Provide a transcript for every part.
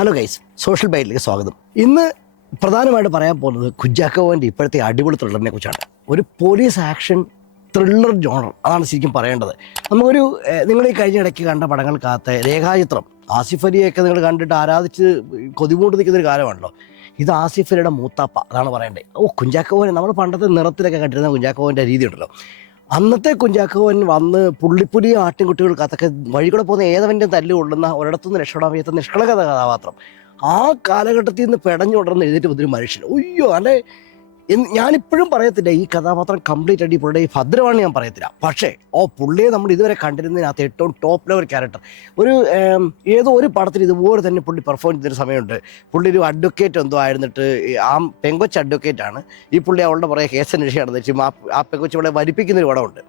Hello guys social ബൈറ്റിലേക്ക് സ്വാഗതം. ഇന്ന് പ്രധാനമായിട്ട് പറയാൻ പോകുന്നത് കുഞ്ചാക്കോവന്റെ ഇപ്പോഴത്തെ അടിപൊളി ത്രില്ലറിനെ കുറിച്ചാണ്. ഒരു പോലീസ് ആക്ഷൻ ത്രില്ലർ ജോണർ അതാണ് ശരിക്കും പറയേണ്ടത്. നമുക്കൊരു നിങ്ങൾ ഈ കഴിഞ്ഞ ഇടയ്ക്ക് കണ്ട പടങ്ങൾക്കകത്ത് രേഖാചിത്രം ആസിഫ് അലിയൊക്കെ നിങ്ങൾ കണ്ടിട്ട് ആരാധിച്ച് കൊതിമൂട്ട് നിൽക്കുന്നൊരു കാലമാണല്ലോ. ഇത് ആസിഫ് അലിയുടെ മൂത്താപ്പ അതാണ് പറയേണ്ടത്. ഓ കുഞ്ചാക്കോവൻ നമ്മൾ പണ്ടത്തെ നിറത്തിലൊക്കെ കണ്ടിരുന്ന കുഞ്ചാക്കോവന്റെ രീതി ഉണ്ടല്ലോ. അന്നത്തെ കുഞ്ചാക്കോവൻ വന്ന് പുള്ളിപ്പുലി ആട്ടിൻകുട്ടികൾക്കകത്തൊക്കെ വഴി കൂടെ പോകുന്ന ഏതവന്റെ തല്ല് കൊള്ളുന്ന ഒരിടത്തുനിന്ന് രക്ഷപ്പെടാൻ വയ്യാത്ത നിഷ്കളങ്കത കഥാപാത്രം. ആ കാലഘട്ടത്തിൽ നിന്ന് പെടഞ്ഞുടർന്ന് എഴുതിയിട്ട് വന്നൊരു മനുഷ്യൻ അയ്യോ അല്ലെ ഞാനിപ്പോഴും പറയത്തില്ല. ഈ കഥാപാത്രം കംപ്ലീറ്റ് ആയിട്ട് പുള്ളിയുടെ ഈ ഭദ്രമാണ് ഞാൻ പറയത്തില്ല. പക്ഷേ ഓ പുള്ളിയെ നമ്മൾ ഇതുവരെ കണ്ടിരുന്നതിനകത്ത് ഏറ്റവും ടോപ്പ് ലെവൽ ക്യാരക്ടർ ഒരു ഏതോ ഒരു പടത്തിൽ ഇതുപോലെ തന്നെ പുള്ളി പെർഫോം ചെയ്തൊരു സമയമുണ്ട്. പുള്ളി ഒരു അഡ്വക്കേറ്റ് എന്തോ ആയിരുന്നിട്ട് ആ പെങ്കൊച്ച് അഡ്വക്കേറ്റ് ആണ്. ഈ പുള്ളി അവളുടെ പുറകെ കേസ് അന്വേഷിച്ച് നടന്നു വെച്ചും ആ ആ പെങ്കൊച്ച് ഇവിടെ വരിപ്പിക്കുന്ന ഒരു പടമുണ്ട്.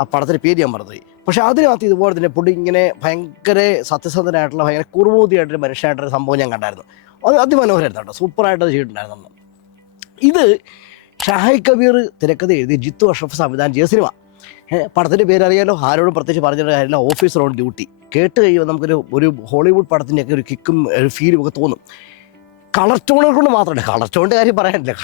ആ പടത്തിന്റെ പേര് ഞാൻ മറന്നുപോയി. പക്ഷെ അതിനകത്ത് ഇതുപോലെ തന്നെ പുള്ളി ഇങ്ങനെ ഭയങ്കര സത്യസന്ധനായിട്ടുള്ള ഭയങ്കര കുറുമൂതിയായിട്ടൊരു മനുഷ്യനായിട്ടൊരു സംഭവം ഞാൻ കണ്ടായിരുന്നു. അത് അതിമനോഹരമായിരുന്നു കേട്ടോ. സൂപ്പറായിട്ട് ചെയ്തിട്ടുണ്ടായിരുന്നു ഇത് ഷാഹി കബീർ തിരക്കഥ എഴുതി ജിത്തു അഷ്റഫ് സംവിധാനം ചെയ്ത സിനിമ. പടത്തിന്റെ പേരറിയാലോ? ആരോടും പ്രത്യേകിച്ച് പറഞ്ഞിട്ട് കാര്യമില്ല. ഓഫീസർ ഓൺ ഡ്യൂട്ടി കേട്ട് കഴിയുമ്പോൾ നമുക്കൊരു ഒരു ഹോളിവുഡ് പടത്തിന്റെയൊക്കെ ഒരു കിക്കും ഒരു ഫീലും ഒക്കെ തോന്നും. കളർ ടോണുകൾ കൊണ്ട് മാത്രമല്ല. കളർ ടോണിന്റെ കാര്യം പറയാനില്ല.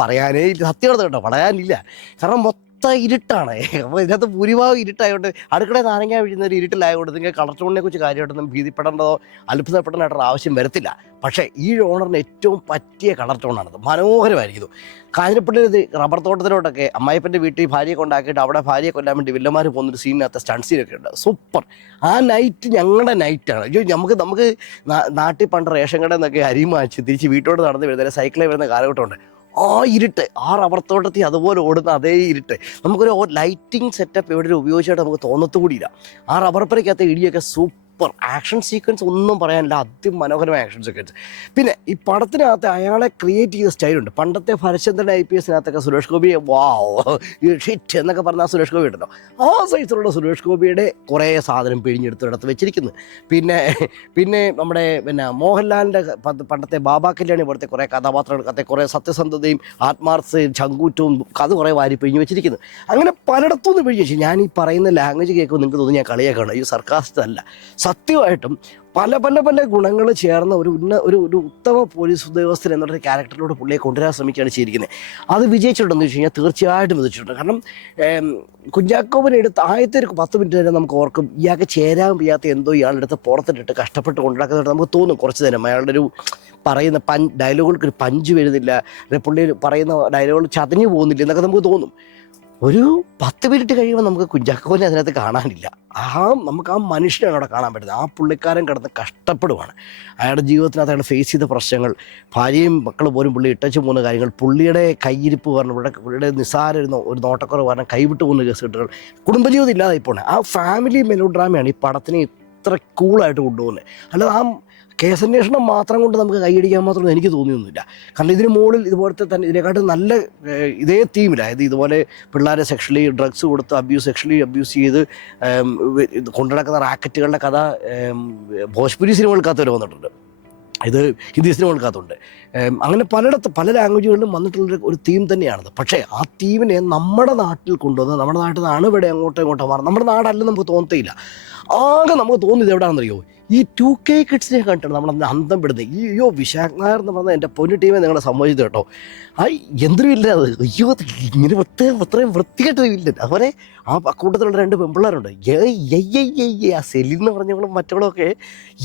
പറയാനേ ഇല്ല. സത്യം കേട്ടോ പറയാനില്ല. കാരണം മൊത്തം ഇരുട്ടാണ്. അപ്പോൾ ഇതിനകത്ത് ഭൂരിഭാഗം ഇരുട്ടായതുകൊണ്ട് അടുക്കള നാരങ്ങ വീഴുന്ന ഒരു ഇരുട്ടിലായതുകൊണ്ട് നിങ്ങൾക്ക് കളർ ടോണിനെ കുറിച്ച് കാര്യമായിട്ടൊന്നും ഭീതിപ്പെടേണ്ടതോ അത്ഭുതപ്പെടേണ്ടതോ ആവശ്യം വരത്തില്ല. പക്ഷേ ഈ ഓണറിന് ഏറ്റവും പറ്റിയ കളർ ടോണാണത് മനോഹരമായിരിക്കുന്നു. കാഞ്ഞിരപ്പള്ളിയിൽ റബ്ബർ തോട്ടത്തിലോട്ടൊക്കെ അമ്മായിപ്പന്റെ വീട്ടിൽ ഭാര്യയെ കൊണ്ടാക്കിയിട്ട് അവിടെ ഭാര്യയെ കൊല്ലാൻ വേണ്ടി വില്ലന്മാർ പോകുന്നൊരു സീനിനകത്ത് സ്റ്റണ്ട് സീനൊക്കെ ഉണ്ട്. സൂപ്പർ. ആ നൈറ്റ് ഞങ്ങളുടെ നൈറ്റാണ് അയ്യോ നമുക്ക് നമുക്ക് നാട്ടിൽ പണ്ട് റേഷൻ കടയിൽ നിന്നൊക്കെ അരിമാച്ച് തിരിച്ച് വീട്ടോട് നടന്ന് വരുന്ന സൈക്കിളിൽ വരുന്ന കാലഘട്ടമുണ്ട്. ആ ഇരുട്ട് ആ റബ്ബർ തോട്ടത്തിൽ അതുപോലെ ഓടുന്ന അതേ ഇരുട്ട്. നമുക്കൊരു ലൈറ്റിംഗ് സെറ്റപ്പ് എവിടെ ഉപയോഗിച്ചായിട്ട് നമുക്ക് തോന്നത്തുകൂടിയില്ല. ആ റബ്ബർ പരക്കകത്തെ ഇടിയൊക്കെ സൂപ്പർ ആക്ഷൻ സീക്വൻസ് ഒന്നും പറയാനില്ല. അതിമനോഹരമായ ആക്ഷൻ സീക്വൻസ്. പിന്നെ ഈ പടത്തിനകത്ത് അയാളെ ക്രിയേറ്റ് ചെയ്ത സ്റ്റൈലുണ്ട്. പണ്ടത്തെ ഭരചന്ദ്രൻ ഐ പി എസിനകത്തൊക്കെ സുരേഷ് ഗോപിയെ വാവ് ഷിറ്റ് എന്നൊക്കെ പറഞ്ഞ ആ സുരേഷ് ഗോപി ഉണ്ടല്ലോ. ആ സൈസിലുള്ള സുരേഷ് ഗോപിയുടെ കുറേ സാധനം പിഴിഞ്ഞെടുത്തിടത്ത് വെച്ചിരിക്കുന്നു. പിന്നെ പിന്നെ നമ്മുടെ പിന്നെ മോഹൻലാലിന്റെ പണ്ടത്തെ ബാബാ കല്യാണി പോലത്തെ കുറേ കഥാപാത്രങ്ങൾക്കത്തെ കുറേ സത്യസന്ധതയും ആത്മാർത്ഥതയും ചങ്കൂറ്റവും അത് കുറേ വാരി പിഴിഞ്ഞ് വെച്ചിരിക്കുന്നു. അങ്ങനെ പലയിടത്തുനിന്ന് പിഴിഞ്ഞ് വെച്ചു. ഞാൻ ഈ പറയുന്ന ലാംഗ്വേജ് കേൾക്കുമ്പോൾ നിങ്ങൾക്ക് തോന്നുന്നു ഞാൻ കളിയാക്കണം ഈ സർക്കാസ്റ്റല്ല സത്യമായിട്ടും പല പല പല ഗുണങ്ങൾ ചേർന്ന ഒരു ഉന്ന ഒരു ഒരു ഉത്തമ പോലീസ് ഉദ്യോഗസ്ഥൻ എന്നുള്ളൊരു ക്യാരക്ടറിലൂടെ പുള്ളിയെ കൊണ്ടുവരാൻ ശ്രമിക്കുകയാണ് ചെയ്തിരിക്കുന്നത്. അത് വിജയിച്ചിട്ടുണ്ടെന്ന് വെച്ച് കഴിഞ്ഞാൽ തീർച്ചയായിട്ടും വിജയിച്ചിട്ടുണ്ട്. കാരണം കുഞ്ഞാക്കോബിനെ എടുത്ത് ആദ്യത്തെ ഒരു പത്ത് മിനിറ്റ് വരെ നമുക്ക് ഓർക്കും ഇയാൾക്ക് ചേരാൻ വയ്യാത്ത എന്തോ ഇയാളെടുത്ത് പുറത്തിട്ടിട്ട് കഷ്ടപ്പെട്ട് കൊണ്ടുനടക്കുന്നതായിട്ട് നമുക്ക് തോന്നും കുറച്ച് നേരം. അയാളുടെ ഒരു പറയുന്ന പഞ്ച് ഡയലോഗുകൾക്ക് ഒരു പഞ്ച് വരുന്നില്ല. പുള്ളി പറയുന്ന ഡയലോഗുകൾ ചതഞ്ഞു പോകുന്നില്ല എന്നൊക്കെ നമുക്ക് തോന്നും. ഒരു പത്ത് മിനിറ്റ് കഴിയുമ്പോൾ നമുക്ക് കുഞ്ചാക്കോനെ അതിനകത്ത് കാണാനില്ല. ആ നമുക്ക് ആ മനുഷ്യനാണ് അവിടെ കാണാൻ പറ്റുന്നത്. ആ പുള്ളിക്കാരൻ കിടന്ന് കഷ്ടപ്പെടുവാണ്. അയാളുടെ ജീവിതത്തിനകത്ത് അയാൾ ഫേസ് ചെയ്ത പ്രശ്നങ്ങൾ ഭാര്യയും മക്കളും പോലും പുള്ളി ഇട്ടച്ചു പോകുന്ന കാര്യങ്ങൾ പുള്ളിയുടെ കയ്യിരിപ്പ് കാരണം ഇവിടെ പുള്ളിയുടെ നിസ്സാര ഒരു നോട്ടക്കുറവ് കാരണം കൈവിട്ട് പോകുന്ന കേസുകെട്ടുകൾ കുടുംബജീവിതം ഇല്ലാതെ ഇപ്പോൾ ആ ഫാമിലി മെലോഡ്രാമയാണ് ഈ പടത്തിനെ ഇത്ര കൂളായിട്ട് കൊണ്ടുപോകുന്നത് അല്ലാതെ ആ കേസന്വേഷണം മാത്രം കൊണ്ട് നമുക്ക് കൈയടിക്കാൻ മാത്രം എനിക്ക് തോന്നിയൊന്നുമില്ല. കാരണം ഇതിന് മുകളിൽ ഇതുപോലത്തെ തന്നെ ഇതിനെക്കാട്ടും നല്ല ഇതേ തീമില്ല അതായത് ഇതുപോലെ പിള്ളേരെ സെക്ഷലി ഡ്രഗ്സ് കൊടുത്ത് അബ്യൂസ് സെക്ഷലി അബ്യൂസ് ചെയ്ത് ഏം, വ- ഇത് കൊണ്ടു നടക്കുന്ന റാക്കറ്റുകളുടെ കഥ ഭോജ്പുരി സിനിമകൾക്കകത്ത് വരെ വന്നിട്ടുണ്ട്. ഇത് ഹിന്ദി ഏം, അങ്ങനെ പലയിടത്ത് പല ലാംഗ്വേജുകളിലും വന്നിട്ടുള്ള ഒരു തീം തന്നെയാണത്. പക്ഷേ ആ തീമിനെ നമ്മുടെ നാട്ടിൽ കൊണ്ടുവന്ന് നമ്മുടെ നാട്ടിൽ നിന്നാണ് ഇവിടെ അങ്ങോട്ടോ ഇങ്ങോട്ടോ മാറുന്നത് നമ്മുടെ നാടല്ലെന്ന് നമുക്ക് തോന്നത്തേയില്ല ആകെ നമുക്ക് തോന്നിയത് എവിടെയാണെന്നറിയോ ഈ ടു കെ കിഡ്സിനെ കണ്ടിട്ടാണ് നമ്മളന്ന് അന്തം പെടുന്നത്. അയ്യോ വിശാഖ് നായർ എന്ന് പറഞ്ഞാൽ എന്റെ പൊന്നു ടീമെ നിങ്ങളെ സമ്മതിച്ചു കേട്ടോ. ആ ഇല്ല അത്? അയ്യോ ഇങ്ങനെ പ്രത്യേകം അത്രയും വൃത്തികെട്ട ഇല്ല അതുപോലെ ആ കൂട്ടത്തിലുള്ള രണ്ട് പെമ്പിള്ളേരുണ്ട്. ആ സെലിൻ എന്ന് പറഞ്ഞവളും മറ്റവളൊക്കെ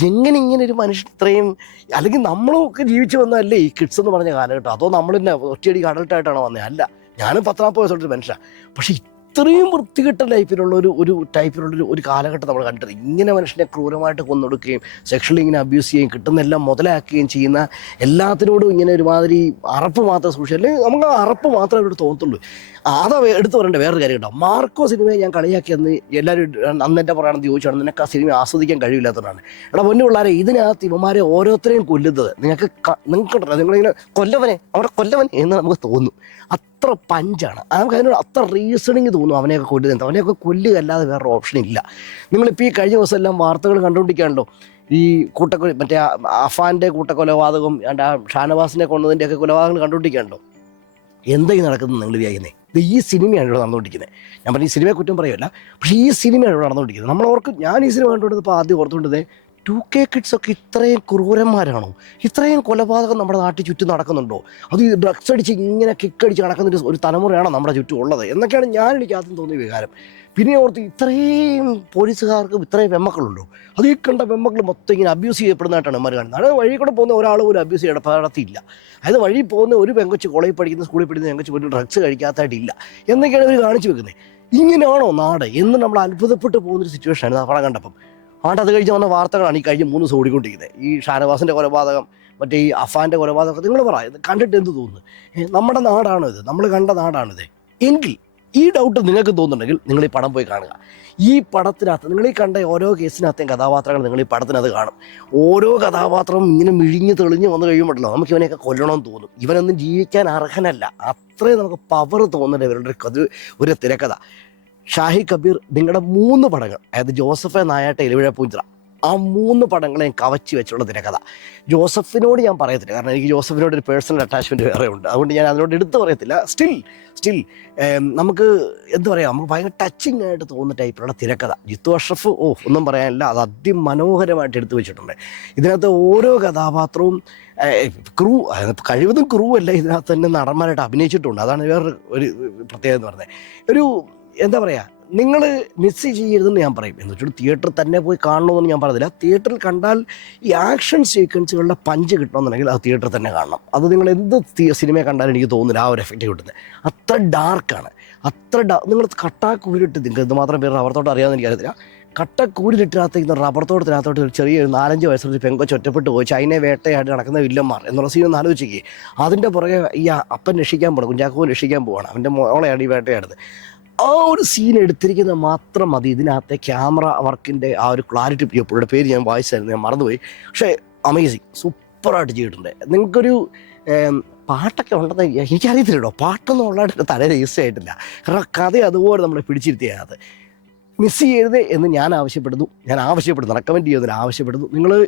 എങ്ങനെ ഇങ്ങനെ ഒരു മനുഷ്യൻ ഇത്രയും അല്ലെങ്കിൽ നമ്മളൊക്കെ ജീവിച്ചു വന്നതല്ലേ ഈ കിഡ്സ് എന്ന് പറഞ്ഞ കാലഘട്ടം? അതോ നമ്മൾ തന്നെ ഒറ്റയടി കടൽട്ടായിട്ടാണ് വന്നത് അല്ല ഞാനും പത്തനാൽപ്പത് വയസ്സുള്ളൊരു മനുഷ്യനാണ് പക്ഷേ ഇത്രയും വൃത്തികെട്ട ലൈഫിലുള്ള ഒരു ഒരു ടൈപ്പിലുള്ള ഒരു കാലഘട്ടം നമ്മൾ കണ്ടിട്ട് ഇങ്ങനെ മനുഷ്യനെ ക്രൂരമായിട്ട് കൊന്നൊടുക്കുകയും സെക്ഷലി ഇങ്ങനെ അബ്യൂസ് ചെയ്യുകയും കിട്ടുന്നെല്ലാം മുതലാക്കുകയും ചെയ്യുന്ന എല്ലാത്തിനോടും ഇങ്ങനെ ഒരുമാതിരി അറപ്പ് മാത്രം സൂക്ഷിച്ചു അല്ലെങ്കിൽ നമുക്ക് ആ അറപ്പ് മാത്രമേ ഇവിടെ തോന്നത്തുള്ളൂ. അതാ എടുത്തു പറയേണ്ട വേറൊരു കാര്യം കേട്ടോ. മാർക്കോ സിനിമയെ ഞാൻ കളിയാക്കിയെന്ന് എല്ലാവരും അന്ന് എന്റെ പറയണമെന്ന് ചോദിച്ചാണ്. നിനക്ക് ആ സിനിമ ആസ്വദിക്കാൻ കഴിവില്ലാത്തതാണ് എടാ പൊന്നു പിള്ളേരെ ഇതിനകത്ത് ഇവന്മാരെ ഓരോരുത്തരെയും കൊല്ലുന്നത്. നിങ്ങൾക്ക് നിങ്ങൾക്ക് നിങ്ങളിങ്ങനെ കൊല്ലവനെ അവിടെ കൊല്ലവൻ എന്ന് നമുക്ക് തോന്നും. അത്ര പഞ്ചാണ്. നമുക്ക് അതിനോട് അത്ര റീസണിങ് തോന്നും അവനെയൊക്കെ കൊല്ലുന്നത്. അവനെയൊക്കെ കൊല്ലുക അല്ലാതെ വേറെ ഓപ്ഷൻ ഇല്ല. നിങ്ങളിപ്പോൾ ഈ കഴിഞ്ഞ ദിവസം എല്ലാം വാർത്തകൾ കണ്ടുകൊണ്ടിരിക്കാണ്ടോ ഈ കൂട്ടക്കൊല മറ്റേ അഫാന്റെ കൂട്ടക്കൊലപാതകം ആ ഷാനവാസിനെ കൊന്നതിന്റെയൊക്കെ കൊലപാതകങ്ങൾ കണ്ടുകൊണ്ടിരിക്കാണ്ടോ എന്തായി നടക്കുന്നത് നിങ്ങൾ വിചാരിക്കുന്നത് ഇത് ഈ സിനിമയാണ് ഇവിടെ നടന്നുകൊണ്ടിരിക്കുന്നത്. ഞാൻ പറഞ്ഞ ഈ സിനിമയെ കുറ്റം പറയുമല്ല പക്ഷേ ഈ സിനിമയാണ് ഇവിടെ നടന്നുകൊണ്ടിരിക്കുന്നത്. നമ്മൾ ഓർക്കും ഞാൻ ഈ സിനിമ കണ്ടുകൊണ്ടിരുന്നപ്പോൾ ആദ്യം ഓർത്തുകൊണ്ടത് ടു കെ കിഡ്സ് ഒക്കെ ഇത്രയും ക്രൂരന്മാരാണോ? ഇത്രയും കൊലപാതകം നമ്മുടെ നാട്ടിൽ ചുറ്റും നടക്കുന്നുണ്ടോ? അത് ഈ ഡ്രഗ്സ് അടിച്ച് ഇങ്ങനെ കിക്കടിച്ച് നടക്കുന്ന ഒരു- തലമുറയാണോ നമ്മുടെ ചുറ്റും ഉള്ളത്? എന്നൊക്കെയാണ് ഞാൻ എനിക്ക് ആദ്യം തോന്നിയ വികാരം. പിന്നെ ഓർത്ത് ഇത്രയും പോലീസുകാർക്കും ഇത്രയും വെമ്മക്കളുണ്ടോ? അത് ഈ കണ്ട വെമ്മക്കൾ മൊത്തം ഇങ്ങനെ അബ്യൂസ് ചെയ്യപ്പെടുന്നതായിട്ടാണ് ഇമാർ കാണുന്നത്. അതായത് വഴി കൂടെ പോകുന്ന ഒരാൾ പോലും അബ്യൂസ് ചെയ്യപ്പെടത്തില്ല അതായത് വഴി പോകുന്ന ഒരു പെങ്കൊച്ച് കോളേജ് പഠിക്കുന്ന സ്കൂളിൽ പഠിക്കുന്ന പെങ്കൊച്ച് പോലും ഡ്രഗ്സ് കഴിക്കാത്തതായിട്ടില്ല എന്നൊക്കെയാണ് ഇവർ കാണിച്ചു വെക്കുന്നത്. ഇങ്ങനെയാണോ നാട്? എന്ന് നമ്മൾ അത്ഭുതപ്പെട്ട് പോകുന്നൊരു സിറ്റുവേഷനാണ് ആ പടം കണ്ടപ്പം. ആണ്ട് അത് കഴിഞ്ഞ് വന്ന വാർത്തകളാണ് ഈ കഴിഞ്ഞ മൂന്ന് ദിവസം ഓടിക്കൊണ്ടിരിക്കുന്നത്. ഈ ഷാനവാസിന്റെ കൊലപാതകം മറ്റേ ഈ അഫാന്റെ കൊലപാതകം നിങ്ങൾ പറ ഇത് കണ്ടിട്ട് എന്ത് തോന്നുന്നു? നമ്മുടെ നാടാണോ ഇത് നമ്മൾ കണ്ട നാടാണിത് എങ്കിൽ ഈ ഡൗട്ട് നിങ്ങൾക്ക് തോന്നുന്നുണ്ടെങ്കിൽ നിങ്ങൾ ഈ പടം പോയി കാണുക. ഈ പടത്തിനകത്ത് നിങ്ങൾ ഈ കണ്ട ഓരോ കേസിനകത്തെയും കഥാപാത്രങ്ങൾ നിങ്ങൾ ഈ പടത്തിനകത്ത് കാണും. ഓരോ കഥാപാത്രവും ഇങ്ങനെ മിഴിഞ്ഞ് തെളിഞ്ഞ് വന്നു കഴിയുമ്പോഴല്ലോ നമുക്ക് ഇവനെയൊക്കെ കൊല്ലണമെന്ന് തോന്നും. ഇവനൊന്നും ജീവിക്കാൻ അർഹനല്ല. അത്രയും നമുക്ക് പവർ തോന്നുന്നുണ്ട് ഇവരുടെ ഒരു തിരക്കഥ. ഷാഹി കബീർ നിങ്ങളുടെ മൂന്ന് പടങ്ങൾ അതായത് ജോസഫ് നായാട്ട എലിവിഴ പൂഞ്ചിറ ആ മൂന്ന് പടങ്ങളെയും കവച്ചു വെച്ചുള്ള തിരക്കഥ ജോസഫിനോട് ഞാൻ പറയത്തില്ല കാരണം എനിക്ക് ജോസഫിനോട് ഒരു പേഴ്സണൽ അറ്റാച്ച്മെന്റ് വേറെ ഉണ്ട്. അതുകൊണ്ട് ഞാൻ അതിനോട് എടുത്തു പറയത്തില്ല. സ്റ്റിൽ സ്റ്റിൽ നമുക്ക് എന്താ പറയുക നമുക്ക് ഭയങ്കര ടച്ചിങ് ആയിട്ട് തോന്നുന്ന ടൈപ്പിലുള്ള തിരക്കഥ. ജിത്തു അഷ്റഫ് ഓ ഒന്നും പറയാനില്ല. അത് അതിമനോഹരമായിട്ട് എടുത്തു വെച്ചിട്ടുണ്ട്. ഇതിനകത്ത് ഓരോ കഥാപാത്രവും ക്രൂ കഴിവതും ക്രൂ അല്ല ഇതിനകത്ത് തന്നെ നടന്മാരായിട്ട് അഭിനയിച്ചിട്ടുണ്ട്. അതാണ് വേറൊരു ഒരു പ്രത്യേകത എന്ന് പറഞ്ഞത് ഒരു എന്താ പറയുക നിങ്ങൾ മിസ് ചെയ്യരുതെന്ന് ഞാൻ പറയും. എന്ന് വെച്ചാൽ തിയേറ്ററിൽ തന്നെ പോയി കാണണമെന്ന് ഞാൻ പറയുന്നില്ല തിയേറ്ററിൽ കണ്ടാൽ ഈ ആക്ഷൻ സീക്വൻസുകളുടെ പഞ്ച് കിട്ടണമെന്നുണ്ടെങ്കിൽ അത് തിയേറ്ററിൽ തന്നെ കാണണം. അത് നിങ്ങൾ എന്ത് സിനിമ കണ്ടാലും എനിക്ക് തോന്നുന്നില്ല ആ ഒരു എഫക്റ്റ് കിട്ടുന്നത്. അത്ര ഡാർക്കാണ് അത്ര ഡാ നിങ്ങൾ കട്ടാക്കൂരിട്ട് നിങ്ങൾക്ക് എന്തുമാത്രം പേര് റബ്ബർ തോട്ടം അറിയാമെന്ന് എനിക്കറിയത്തില്ല കട്ടക്കൂരിലിട്ടിനകത്തേക്ക് റബ്ബർ തോട്ടത്തിനകത്തോട്ട് ഒരു ചെറിയ നാലഞ്ച് വയസ്സുള്ള ഒരു പെങ്കൊച്ച് ഒറ്റപ്പെട്ട് പോയി ചൈനയെ വേട്ടയായിട്ട് നടക്കുന്ന വില്ലന്മാർ എന്നുള്ള സീൻ ഒന്ന് ആലോചിക്കുക അതിന്റെ പുറകെ ഈ അപ്പൻ രക്ഷിക്കാൻ പോകണം കുഞ്ചാക്കോൻ രക്ഷിക്കാൻ പോവാണ്. അവന്റെ മോളെയാണ് ഈ വേട്ടയാടുന്നത്. ആ ഒരു സീൻ എടുത്തിരിക്കുന്നത് മാത്രം മതി. ഇതിനകത്തെ ക്യാമറ വർക്കിന്റെ ആ ഒരു ക്ലാരിറ്റി പുള്ളിയുടെ പേര് ഞാൻ വായിച്ചായിരുന്നു ഞാൻ മറന്നുപോയി. പക്ഷേ അമേസിങ് സൂപ്പറായിട്ട് ചെയ്തിട്ടുണ്ട്. നിങ്ങൾക്കൊരു പാട്ടൊക്കെ ഉണ്ടെന്ന് എനിക്കറിയത്തില്ലോ പാട്ടൊന്നും ഉള്ളതായിട്ട് തല രജിസ്റ്റർ ആയിട്ടില്ല. കാരണം കഥ അതുപോലെ നമ്മളെ പിടിച്ചിരുത്തിയത് മിസ് ചെയ്യരുത് എന്ന് ഞാൻ ആവശ്യപ്പെടുന്നു. ഞാൻ ആവശ്യപ്പെടുന്നു. റെക്കമെൻഡ് ചെയ്യുന്നതിന് ആവശ്യപ്പെടുന്നു. നിങ്ങൾ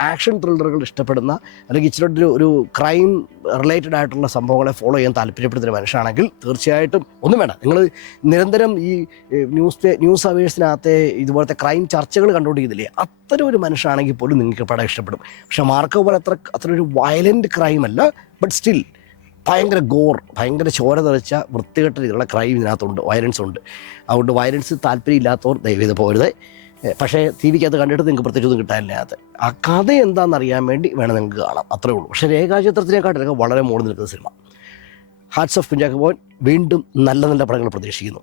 ആക്ഷൻ ത്രില്ലറുകൾ ഇഷ്ടപ്പെടുന്ന അല്ലെങ്കിൽ ഇച്ചിരി ഒരു ഒരു ക്രൈം റിലേറ്റഡ് ആയിട്ടുള്ള സംഭവങ്ങളെ ഫോളോ ചെയ്യാൻ താല്പര്യപ്പെടുന്ന മനുഷ്യനാണെങ്കിൽ തീർച്ചയായിട്ടും ഒന്നും വേണ്ട. നിങ്ങൾ നിരന്തരം ഈ ന്യൂസ് ന്യൂസ് അവേഴ്സിനകത്തെ ഇതുപോലത്തെ ക്രൈം ചർച്ചകൾ കണ്ടുകൊണ്ടിരിക്കുന്നില്ലേ? അത്തരം ഒരു മനുഷ്യനാണെങ്കിൽ പോലും നിങ്ങൾക്ക് പടം ഇഷ്ടപ്പെടും. പക്ഷേ മാർക്കോ പോലെ അത്ര അത്ര ഒരു വയലന്റ് ക്രൈം അല്ല. ബട്ട് സ്റ്റിൽ ഭയങ്കര ഗോർ ഭയങ്കര ചോര നിറച്ച വൃത്തികെട്ട രീതിയിലുള്ള ക്രൈം ഇതിനകത്തുണ്ട് വയലൻസ് ഉണ്ട്. അതുകൊണ്ട് വയലൻസ് താല്പര്യമില്ലാത്തവർ ദയവേത് പോരുത് പക്ഷേ ടി അത് കണ്ടിട്ട് നിങ്ങൾക്ക് പ്രത്യേകിച്ചൊന്നും കിട്ടാനില്ല ആ കഥ എന്താണെന്ന് അറിയാൻ വേണ്ടി വേണം നിങ്ങൾക്ക് കാണാം. അത്രേ ഉള്ളൂ. പക്ഷേ രേഖാചിത്രത്തിനെക്കാട്ടിലൊക്കെ വളരെ മുകളിൽ നിൽക്കുന്ന സിനിമ ഹാർട്സ് ഓഫ് കുഞ്ചാക്കോൻ വീണ്ടും നല്ല നല്ല പടങ്ങൾ പ്രതീക്ഷിക്കുന്നു.